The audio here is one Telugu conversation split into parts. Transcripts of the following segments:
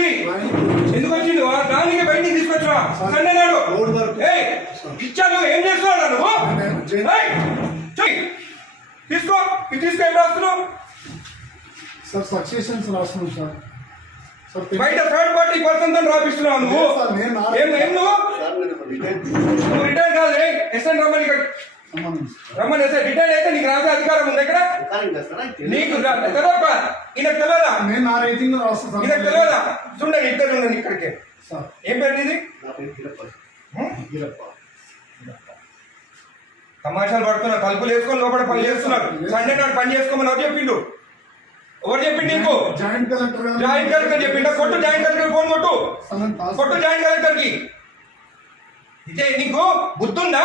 he? ఎందుకు వచ్చిండు? దానికి బయటికి తీసుకొచ్చా సండే నాడు. ఇచ్చాను ఏం చేస్తున్నావు నువ్వు. తీసుకో. ఇది తీసుకో ఏం రాస్తున్నావు? సార్ సక్సెషన్స్ రాస్తున్నాం సార్. బయట థర్డ్ పార్టీ పర్సన్తో రాపిస్తున్నావు నువ్వు. ఏం నువ్వు? రిటైర్ కాదు ఎస్ఎన్ రమ్మని. రమ్మని ఎస్ఐ రిటైర్ అయితే నీకు రాసే అధికారం ఉంది ఇక్కడ నీకు రా- తెలియదా ఈయనకు తెలియదా నేను నా రేటింగ్లో రాస్తాను సార్. ఈయనకు తెలియదా చూడండి ఇద్దరు ఉండండి ఇక్కడికి. ఏం పేరు నీది? తమాషాలు పడుతున్నా తలుపులు వేసుకొని లోపల పని చేస్తున్నారు. సండే నాడు పని చేసుకోమని ఎవరు చెప్పిండు? ఎవరు చెప్పిండు నీకు? జాయింట్ కలెక్టర్ జాయింట్ కలెక్టర్ చెప్పిండా? కొట్టు జాయింట్ కలెక్టర్ ఫోన్ కొట్టు. కొట్టు జాయింట్ కలెక్టర్కి. ఇదే నీకు బుద్ధుందా?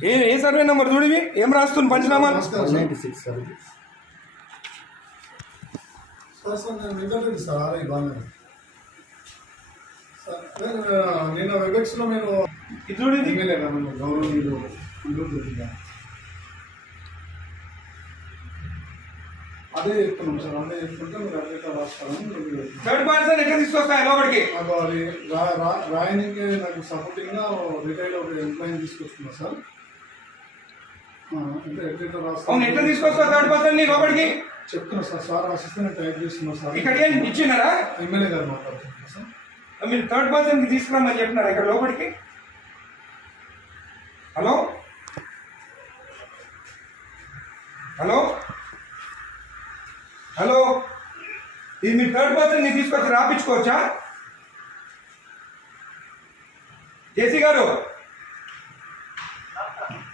ఏ ఏ సర్వే నెంబర్ చూడివి? ఏం రాస్తుంది పంచనామా? నమస్కారం సార్. సార్ సార్ నేను వెంకటరెడ్డి సార్ బాగా సార్ నేను నేను చూడు గౌరవనీయులు అదే చెప్తున్నాం సార్ అదే చెప్తుంటే మీరు అదే రాస్తారని థర్డ్ పర్సన్ ఎట్లా తీసుకొస్తాయి లోపలికి నాకు రాయనికి నాకు సపోర్టింగ్గా రిటైల్ ఒక ఎంప్లాయీని తీసుకొస్తున్నా సార్ అవును ఎట్లా థర్డ్ పర్సన్ని లోపలికి చెప్తున్నా సార్ సార్ టైప్ చేస్తున్నా సార్. ఇక్కడికి ఏం ఇచ్చినారా ఎమ్మెల్యే గారు మాట్లాడుతున్నా సార్. మీరు థర్డ్ పర్సన్కి తీసుకురామని చెప్పినారా ఇక్కడ లోపలికి? హలో? హలో? హలో? ఇది మీరు థర్డ్ పర్సన్ని తీసుకొచ్చి రాపించుకోవచ్చా? జేసీ గారు?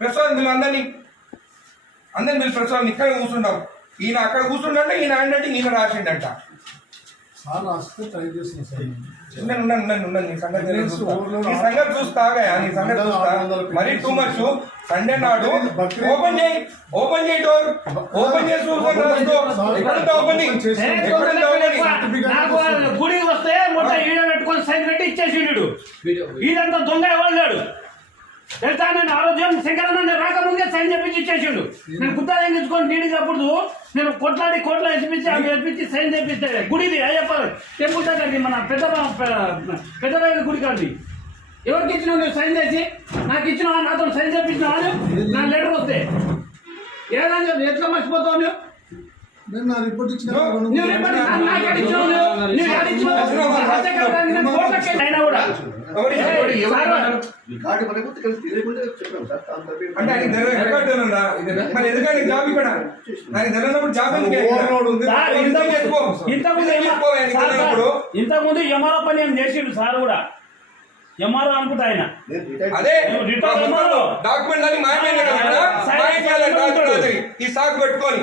Prasad మీరు అందరినీ అందరిని మీరు ప్రసాద్ ఇక్కడ కూర్చుంటాం ఈయన అక్కడ కూర్చుంటే ఈయన అంటే ఈయన రాసిండంట. సార్. రాస్తే సార్ నేను. నీ సంగతి నీ సంగతి చూస్తాగా నీ సంగతి చూస్తా. మరీ టూ మచ్ సండే నాడు ఓపెన్ చేయి ఓపెన్ చేయి డోర్ ఓపెన్ చేసి గుడికి వస్తే మొత్తం ఈడ పెట్టుకొని సైన్ పెట్టి ఇచ్చేసిండు ఇదంతా దొంగ ఎవరు లేడు? తెలుసా నేను ఆ రోజు శంకరన్న నేను రాకముందే సైన్ చెప్పించి ఇచ్చేసిండు. నేను గుత్తా తెగించుకొని నీడికి తప్పుడు నేను కొట్లాడి కోట్ల వేసిపించి అవి వేపించి సైన్ చేపిస్తే గుడిది అయ్యప్ప టెంపుల్ దగ్గరది మన పెద్ద పెద్దరాయల గుడి కాదు ఎవరికి ఇచ్చినావు నువ్వు సైన్ చేసి నాకు ఇచ్చినావా? నాతో సైన్ చేపించినావా నా లెటర్ వస్తే. ఏదైనా ఎట్లా మర్చిపోతావు నువ్వు? నేను నా రిపోర్ట్ ఇచ్చిన. ఇంతకుముందు ఎంఆర్ఓ పని ఏం చేసిండు సార్ కూడా? ఎంఆర్ఓ అనుకుంటా ఆయన. అదే. డాక్యుమెంట్ అని. ఈ సాకు పెట్టుకొని.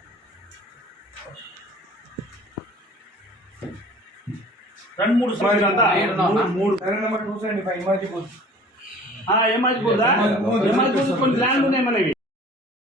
రెండు మూడు మూడు నెంబర్ టూ సెవెంటీ ఫైవ్ కొన్ని ల్యాండ్ ఉన్నాయి మనవి